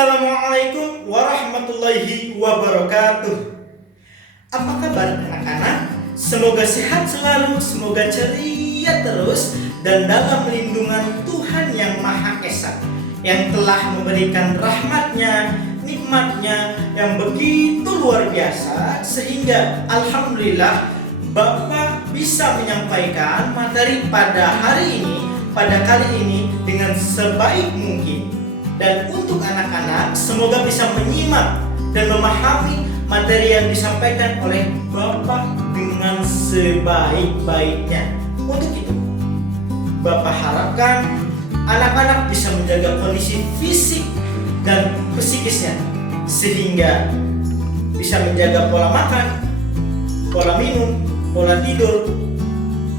Assalamualaikum warahmatullahi wabarakatuh. Apa kabar anak-anak? Semoga sehat selalu, semoga ceria terus dan dalam lindungan Tuhan yang Maha Esa, yang telah memberikan rahmatnya, nikmatnya yang begitu luar biasa, sehingga Alhamdulillah Bapak bisa menyampaikan materi pada hari ini, pada kali ini dengan sebaik mungkin. Dan untuk anak-anak, semoga bisa menyimak dan memahami materi yang disampaikan oleh Bapak dengan sebaik-baiknya. Untuk itu, Bapak harapkan anak-anak bisa menjaga kondisi fisik dan psikisnya, sehingga bisa menjaga pola makan, pola minum, pola tidur,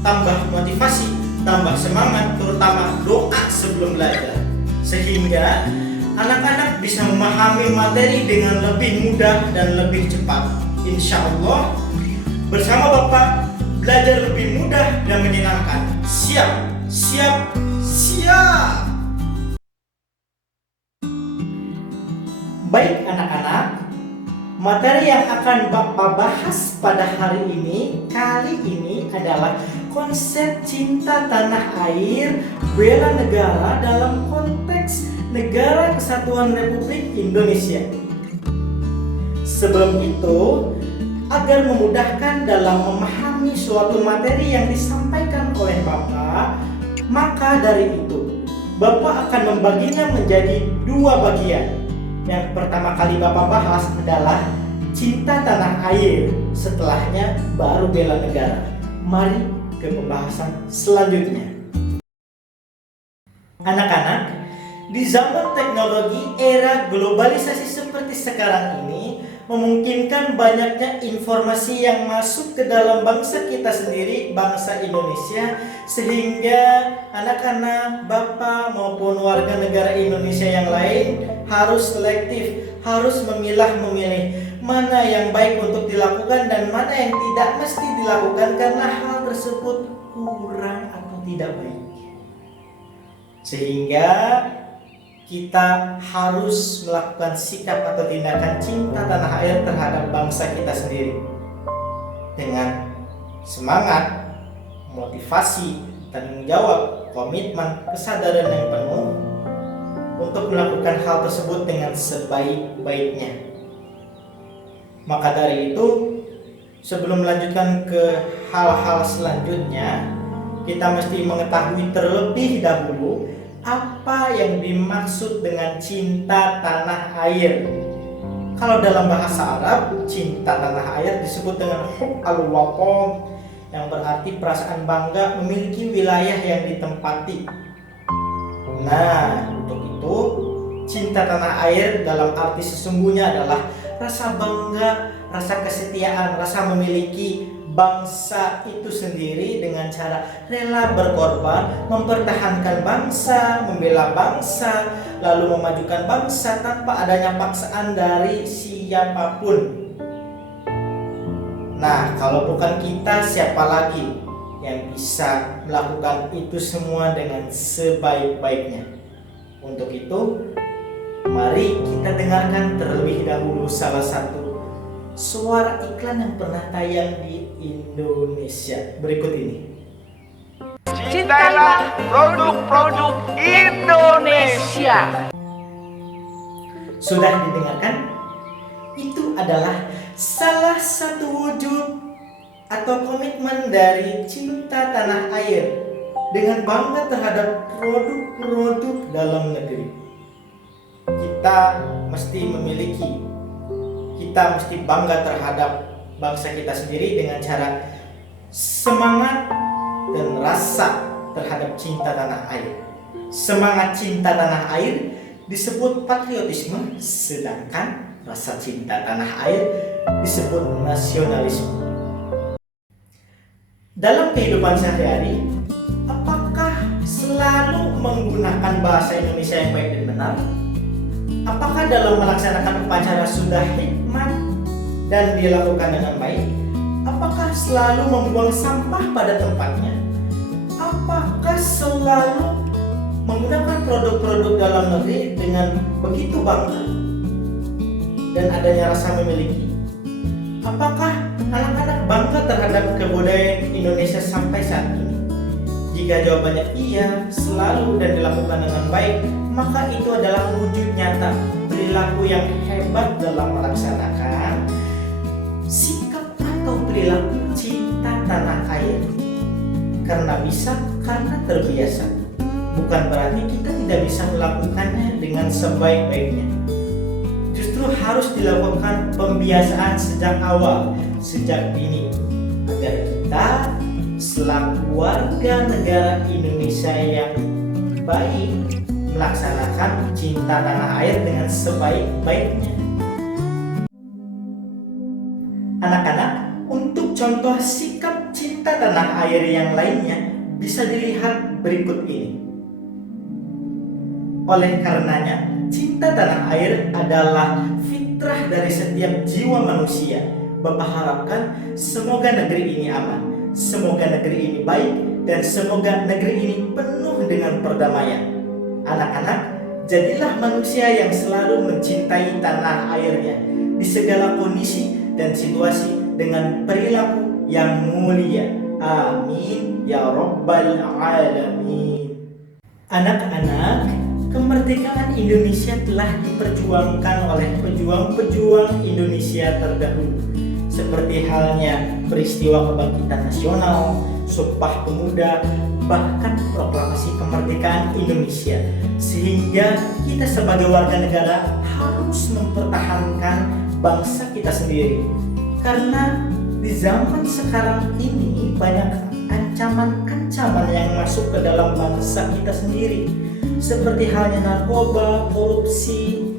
tambah motivasi, tambah semangat, terutama doa sebelum belajar, sehingga anak-anak bisa memahami materi dengan lebih mudah dan lebih cepat. Insya Allah bersama Bapak belajar lebih mudah dan menyenangkan. Siap, siap, siap. Baik anak-anak, materi yang akan Bapak bahas pada hari ini, kali ini adalah konsep cinta tanah air, bela negara dalam konteks Negara Kesatuan Republik Indonesia. Sebelum itu, agar memudahkan dalam memahami suatu materi yang disampaikan oleh Bapak, maka dari itu, Bapak akan membaginya menjadi dua bagian. Yang pertama kali Bapak bahas adalah cinta tanah air, setelahnya baru bela negara. Mari ke pembahasan selanjutnya. Anak-anak, di zaman teknologi era globalisasi seperti sekarang ini memungkinkan banyaknya informasi yang masuk ke dalam bangsa kita sendiri, bangsa Indonesia, sehingga anak-anak, Bapak maupun warga negara Indonesia yang lain harus selektif, harus memilah-memilih mana yang baik untuk dilakukan dan mana yang tidak mesti dilakukan karena hal tersebut kurang atau tidak baik. Sehingga kita harus melakukan sikap atau tindakan cinta tanah air terhadap bangsa kita sendiri dengan semangat, motivasi, tanggung jawab, komitmen, kesadaran yang penuh untuk melakukan hal tersebut dengan sebaik-baiknya. Maka dari itu, sebelum melanjutkan ke hal-hal selanjutnya, kita mesti mengetahui terlebih dahulu apa yang dimaksud dengan cinta tanah air. Kalau dalam bahasa Arab, cinta tanah air disebut dengan hub al-watan, yang berarti perasaan bangga memiliki wilayah yang ditempati. Nah, untuk itu, cinta tanah air dalam arti sesungguhnya adalah rasa bangga, rasa kesetiaan, rasa memiliki bangsa itu sendiri dengan cara rela berkorban, mempertahankan bangsa, membela bangsa, lalu memajukan bangsa tanpa adanya paksaan dari siapapun. Nah, kalau bukan kita, siapa lagi yang bisa melakukan itu semua dengan sebaik-baiknya? Untuk itu, mari kita dengarkan terlebih dahulu salah satu suara iklan yang pernah tayang di Indonesia berikut ini. Cintailah produk-produk Indonesia. Sudah didengarkan? Itu adalah salah satu wujud atau komitmen dari cinta tanah air dengan bangga terhadap produk-produk dalam negeri. Kita mesti memiliki, kita mesti bangga terhadap bangsa kita sendiri dengan cara semangat dan rasa terhadap cinta tanah air. Semangat cinta tanah air disebut patriotisme, sedangkan rasa cinta tanah air disebut nasionalisme. Dalam kehidupan sehari-hari, apakah selalu menggunakan bahasa Indonesia yang baik dan benar? Apakah dalam melaksanakan upacara sudah hikmat dan dilakukan dengan baik? Apakah selalu membuang sampah pada tempatnya? Apakah selalu menggunakan produk-produk dalam negeri dengan begitu bangga dan adanya rasa memiliki? Apakah anak-anak bangga terhadap kebudayaan Indonesia sampai saat ini? Jika jawabannya iya, selalu dan dilakukan dengan baik, maka itu adalah wujud nyata perilaku yang hebat dalam melaksanakan sikap atau perilaku cinta tanah air. Karena bisa, karena terbiasa. Bukan berarti kita tidak bisa melakukannya dengan sebaik-baiknya. Justru harus dilakukan pembiasaan sejak awal, sejak dini, agar kita selaku warga negara Indonesia yang baik melaksanakan cinta tanah air dengan sebaik-baiknya. Anak-anak, untuk contoh sikap cinta tanah air yang lainnya bisa dilihat berikut ini. Oleh karenanya, cinta tanah air adalah fitrah dari setiap jiwa manusia. Bapak harapkan semoga negeri ini aman, semoga negeri ini baik, dan semoga negeri ini penuh dengan perdamaian. Anak-anak, jadilah manusia yang selalu mencintai tanah airnya di segala kondisi dan situasi dengan perilaku yang mulia. Amin ya rabbal alamin. Anak-anak, kemerdekaan Indonesia telah diperjuangkan oleh pejuang-pejuang Indonesia terdahulu, seperti halnya peristiwa kebangkitan nasional, Sumpah Pemuda, bahkan proklamasi kemerdekaan Indonesia. Sehingga kita sebagai warga negara harus mempertahankan bangsa kita sendiri. Karena di zaman sekarang ini banyak ancaman-ancaman yang masuk ke dalam bangsa kita sendiri, seperti halnya narkoba, korupsi,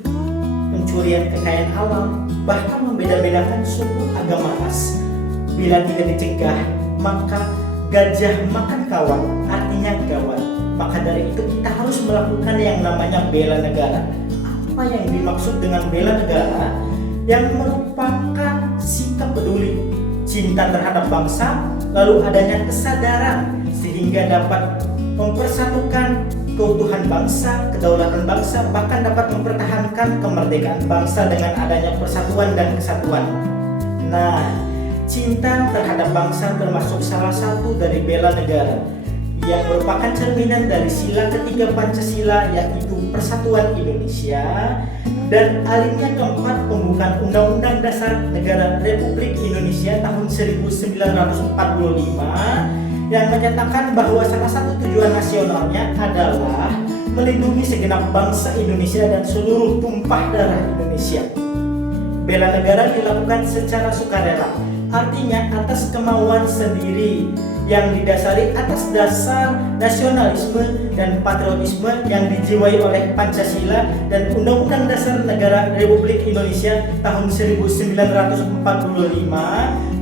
pencurian kekayaan alam, bahkan membeda-bedakan suku agama ras. Bila tidak dicegah, maka gajah makan kawan, artinya gawat. Maka dari itu kita harus melakukan yang namanya bela negara. Apa yang dimaksud dengan bela negara? Yang merupakan sikap peduli, cinta terhadap bangsa, lalu adanya kesadaran sehingga dapat mempersatukan keutuhan bangsa, kedaulatan bangsa, bahkan dapat mempertahankan kemerdekaan bangsa dengan adanya persatuan dan kesatuan. Nah, cinta terhadap bangsa termasuk salah satu dari bela negara yang merupakan cerminan dari sila ketiga Pancasila, yaitu Persatuan Indonesia, dan alinea keempat pembukaan Undang-Undang Dasar Negara Republik Indonesia tahun 1945 yang menyatakan bahwa salah satu tujuan nasionalnya adalah melindungi segenap bangsa Indonesia dan seluruh tumpah darah Indonesia. Bela negara dilakukan secara sukarela, artinya atas kemauan sendiri yang didasari atas dasar nasionalisme dan patriotisme yang dijiwai oleh Pancasila dan Undang-Undang Dasar Negara Republik Indonesia tahun 1945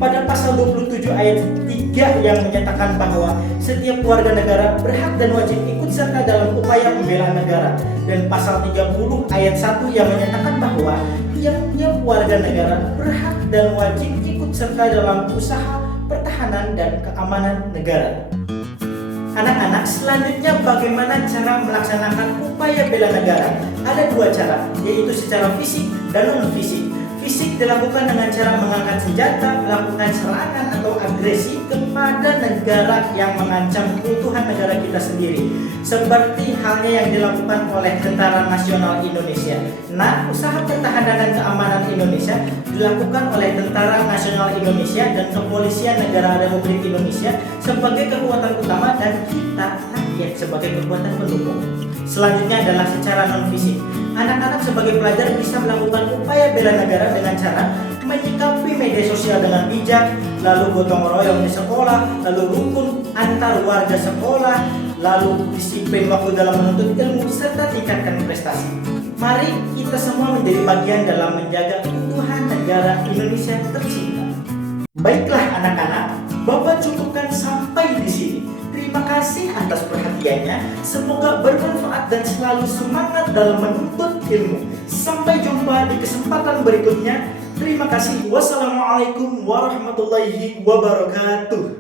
pada pasal 27 ayat 3 yang menyatakan bahwa setiap warga negara berhak dan wajib ikut serta dalam upaya membela negara, dan pasal 30 ayat 1 yang menyatakan bahwa tiap-tiap warga negara berhak dan wajib ikut serta dalam usaha pertahanan dan keamanan negara. Anak-anak, selanjutnya bagaimana cara melaksanakan upaya bela negara? Ada dua cara, yaitu secara fisik dan non-fisik. Fisik dilakukan dengan cara mengangkat senjata, melakukan serangan atau agresi kepada negara yang mengancam keutuhan negara kita sendiri, seperti halnya yang dilakukan oleh Tentara Nasional Indonesia. Nah, usaha pertahanan dan keamanan Indonesia dilakukan oleh Tentara Nasional Indonesia dan Kepolisian Negara Republik Indonesia sebagai kekuatan utama, dan kita rakyat sebagai kekuatan pendukung. Selanjutnya adalah secara non-fisik. Anak-anak sebagai pelajar bisa melakukan upaya bela negara dengan cara menyikapi media sosial dengan bijak, lalu gotong royong di sekolah, lalu rukun antar warga sekolah, lalu disiplin waktu dalam menuntut ilmu, serta tingkatkan prestasi. Mari kita semua menjadi bagian dalam menjaga keutuhan negara Indonesia tercinta. Baiklah anak-anak, Bapak cukupkan sampai di sini. Terima kasih atas perhatiannya. Semoga bermanfaat dan selalu semangat dalam menuntut ilmu. Sampai jumpa di kesempatan berikutnya. Terima kasih. Wassalamualaikum warahmatullahi wabarakatuh.